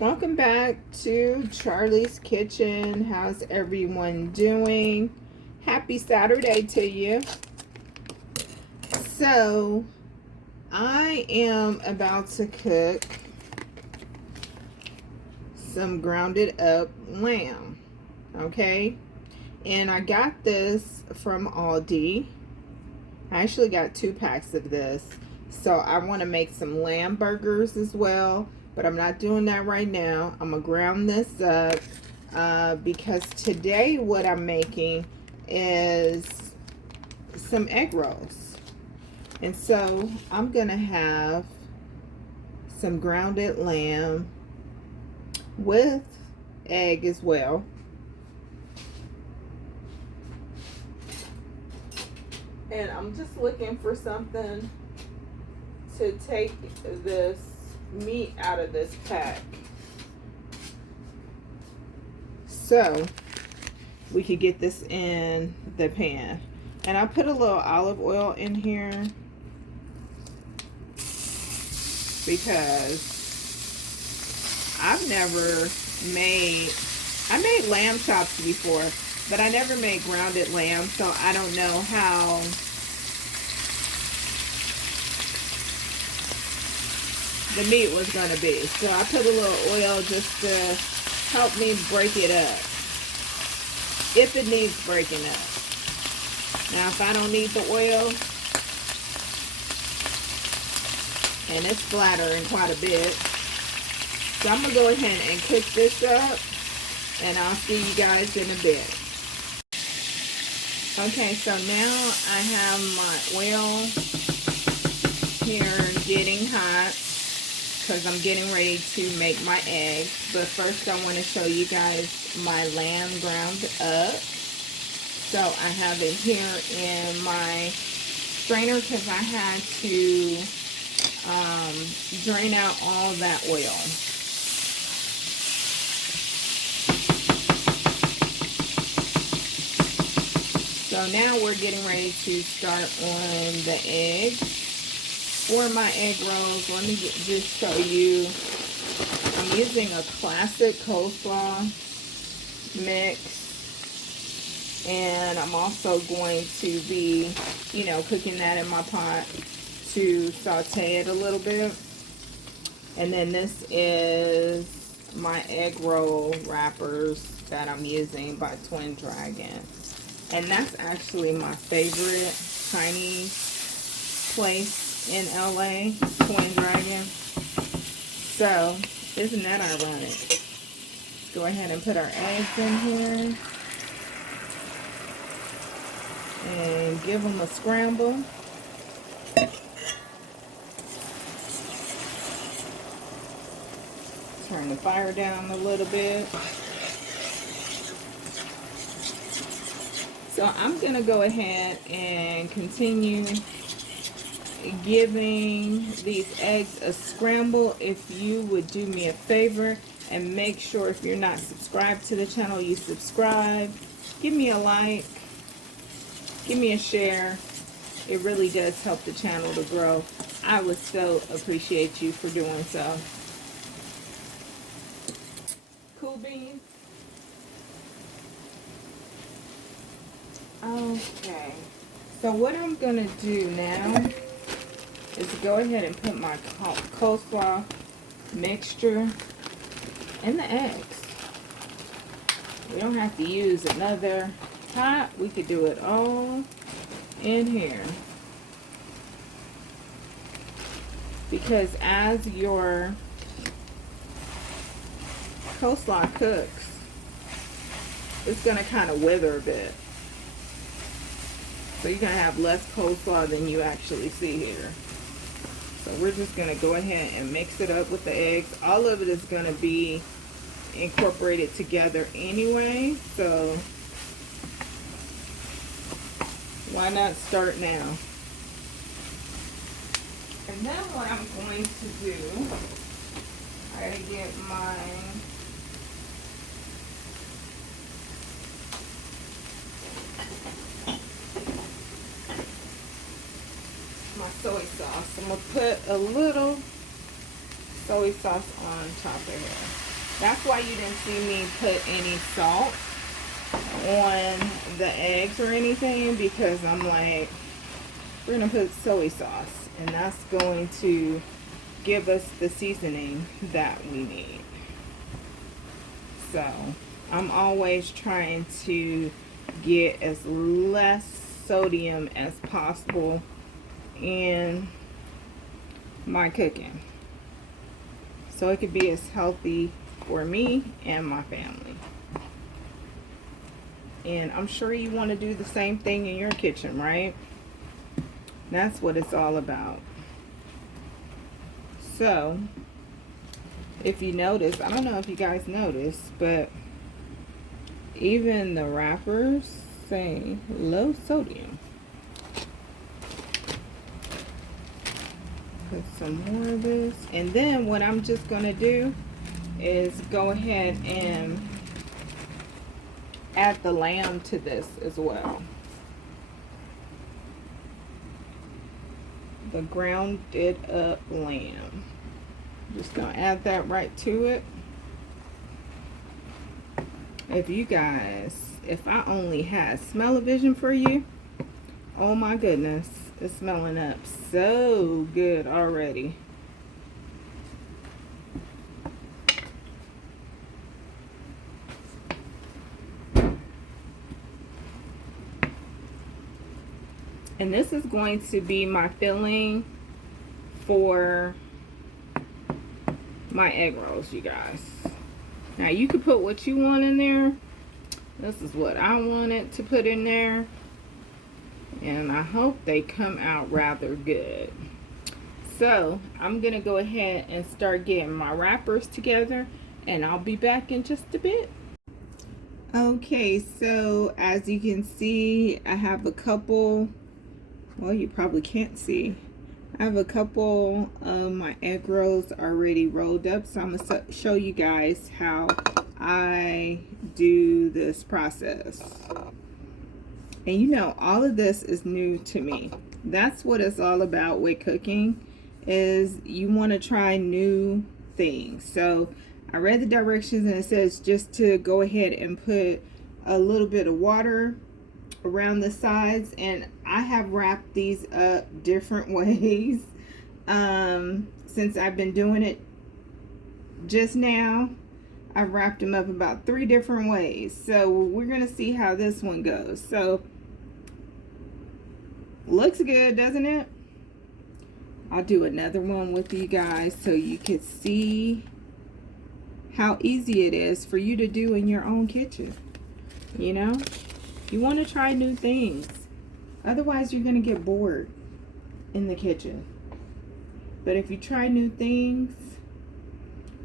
Welcome back to Charlie's Kitchen. How's everyone doing? Happy Saturday to you. So, I am about to cook some grounded up lamb. Okay? And I got this from Aldi. I actually got 2 packs of this. So, I want to make some lamb burgers as well. But I'm not doing that right now. I'm going to ground this up because today what I'm making is some egg rolls. And so I'm going to have some grounded lamb with egg as well. And I'm just looking for something to take this meat out of this pack. So we could get this in the pan. And I put a little olive oil in here because I made lamb chops before, but I never made grounded lamb, so I don't know how the meat was going to be. So I put a little oil just to help me break it up, if it needs breaking up. Now, if I don't need the oil, and it's flattering quite a bit, so I'm going to go ahead and cook this up, and I'll see you guys in a bit. Okay, so now I have my oil here getting hot because I'm getting ready to make my eggs. But first I want to show you guys my lamb ground up. So I have it here in my strainer because I had to drain out all that oil. So now we're getting ready to start on the eggs. For my egg rolls, let me just show you. I'm using a classic coleslaw mix. And I'm also going to be, cooking that in my pot to saute it a little bit. And then this is my egg roll wrappers that I'm using by Twin Dragon. And that's actually my favorite Chinese place in LA, Twin Dragon. So, isn't that ironic? Go ahead and put our eggs in here. And give them a scramble. Turn the fire down a little bit. So I'm going to go ahead and continue giving these eggs a scramble. If you would do me a favor and make sure, if you're not subscribed to the channel, you subscribe. Give me a like. Give me a share. It really does help the channel to grow. I would so appreciate you for doing so. Cool beans. Okay. So what I'm going to do now is go ahead and put my coleslaw mixture in the eggs. We don't have to use another pot. We could do it all in here. Because as your coleslaw cooks, it's going to kind of wither a bit. So you're going to have less coleslaw than you actually see here. So we're just going to go ahead and mix it up with the eggs. All of it is going to be incorporated together anyway. So why not start now? And then what I'm going to do, I gotta get my soy sauce. I'm gonna put a little soy sauce on top of here. That's why you didn't see me put any salt on the eggs or anything, because I'm like, we're gonna put soy sauce, and that's going to give us the seasoning that we need. So I'm always trying to get as less sodium as possible in my cooking, so it could be as healthy for me and my family. And I'm sure you want to do the same thing in your kitchen, right? That's what it's all about. So if you notice, I don't know if you guys noticed, but even the wrappers say low sodium. Put some more of this, and then what I'm just going to do is go ahead and add the lamb to this as well. The grounded up lamb. Just gonna add that right to it. If I only had smell-o-vision for you, oh my goodness, it's smelling up so good already. And this is going to be my filling for my egg rolls, you guys. Now you can put what you want in there. This is what I wanted to put in there, and I hope they come out rather good. So I'm gonna go ahead and start getting my wrappers together, and I'll be back in just a bit. Okay, so as you can see, I have a couple, well, you probably can't see, I have a couple of my egg rolls already rolled up, so I'm gonna show you guys how I do this process. And you know, all of this is new to me. That's what it's all about with cooking, is you want to try new things. So I read the directions, and it says just to go ahead and put a little bit of water around the sides, and I have wrapped these up different ways since I've been doing it just now. I've wrapped them up about 3 different ways, so we're gonna see how this one goes. So looks good, doesn't it? I'll do another one with you guys so you can see how easy it is for you to do in your own kitchen. You know, you want to try new things, otherwise you're going to get bored in the kitchen. But if you try new things,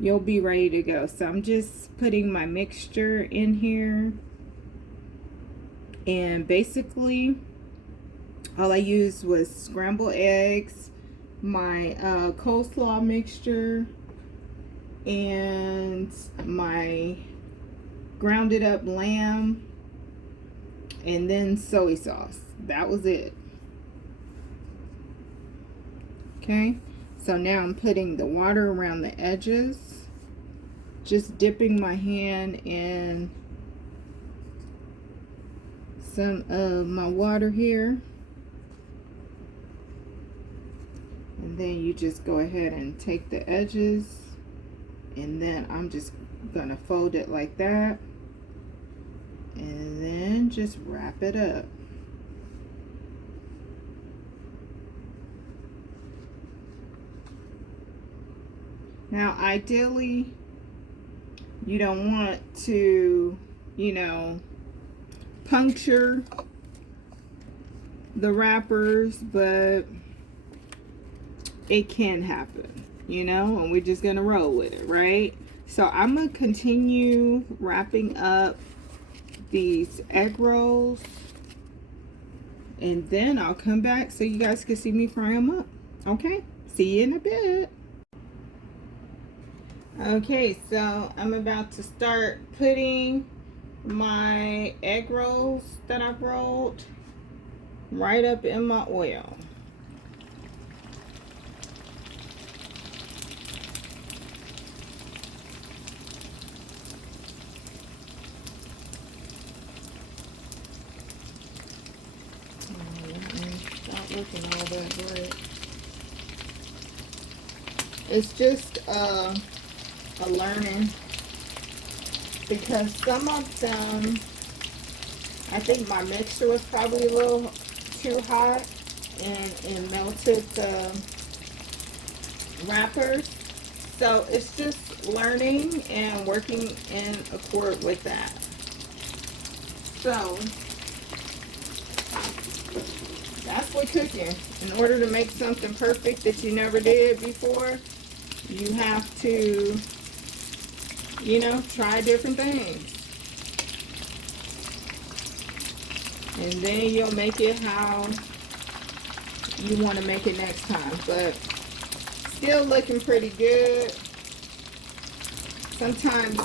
you'll be ready to go. So I'm just putting my mixture in here, and basically all I used was scrambled eggs, my coleslaw mixture, and my grounded up lamb, and then soy sauce. That was it. Okay, so now I'm putting the water around the edges, just dipping my hand in some of my water here, and then you just go ahead and take the edges, and then I'm just gonna fold it like that, and then just wrap it up. Now ideally you don't want to, you know, puncture the wrappers, but it can happen, you know, and we're just gonna roll with it, right? So I'm gonna continue wrapping up these egg rolls, and then I'll come back so you guys can see me fry them up. Okay, see you in a bit. Okay, so I'm about to start putting my egg rolls that I've rolled right up in my oil. cooking all that bread. It's just a learning, because some of them, I think my mixture was probably a little too hot and it melted the wrappers. So it's just learning and working in accord with that. So that's what cooking. In order to make something perfect that you never did before, you have to, you know, try different things. And then you'll make it how you want to make it next time. But still looking pretty good. Sometimes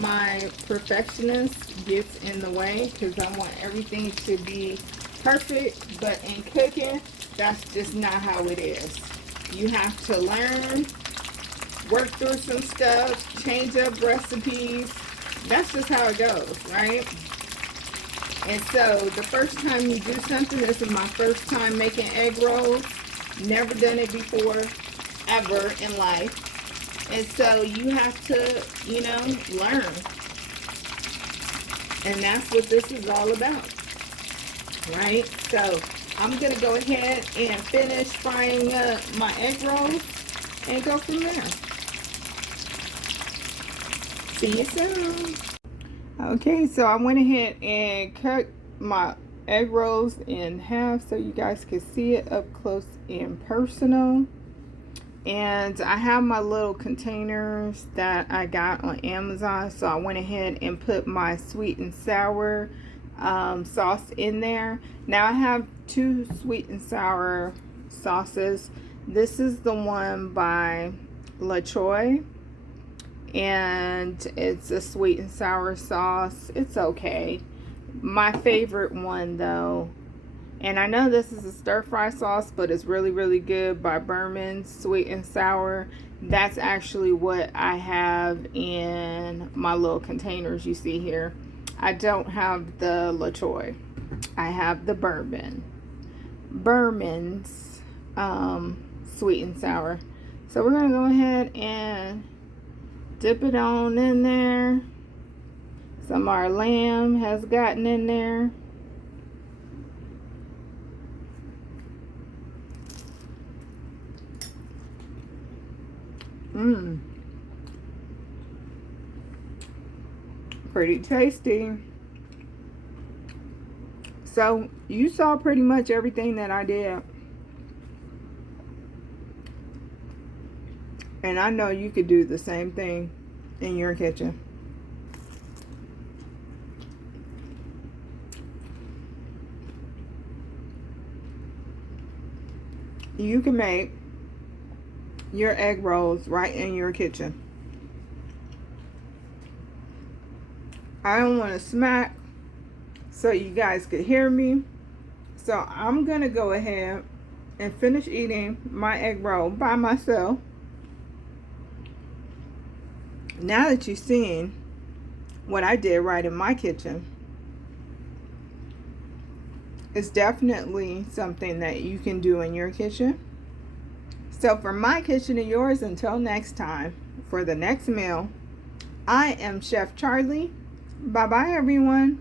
my perfectionist gets in the way because I want everything to be perfect. But in cooking, that's just not how it is. You have to learn, work through some stuff, change up recipes. That's just how it goes, right? And so the first time you do something, this is my first time making egg rolls. Never done it before, ever in life. And so you have to, you know, learn. And that's what this is all about, right? So I'm going to go ahead and finish frying up my egg rolls and go from there. See you soon. Okay, so I went ahead and cut my egg rolls in half so you guys can see it up close and personal. And I have my little containers that I got on Amazon, so I went ahead and put my sweet and sour sauce in there. Now I have 2 sweet and sour sauces. This is the one by La Choy, and it's a sweet and sour sauce. It's okay. My favorite one though, and I know this is a stir fry sauce, but it's really, really good, by Berman's Sweet and Sour. That's actually what I have in my little containers you see here. I don't have the La Choy. I have the Berman's Sweet and Sour. So we're going to go ahead and dip it on in there. Some of our lamb has gotten in there. Pretty tasty. So you saw pretty much everything that I did. And I know you could do the same thing in your kitchen. You can make your egg rolls right in your kitchen. I don't want to smack so you guys could hear me. So I'm going to go ahead and finish eating my egg roll by myself. Now that you've seen what I did right in my kitchen, it's definitely something that you can do in your kitchen. So for my kitchen and yours, until next time, for the next meal, I am Chef Charlie. Bye-bye, everyone.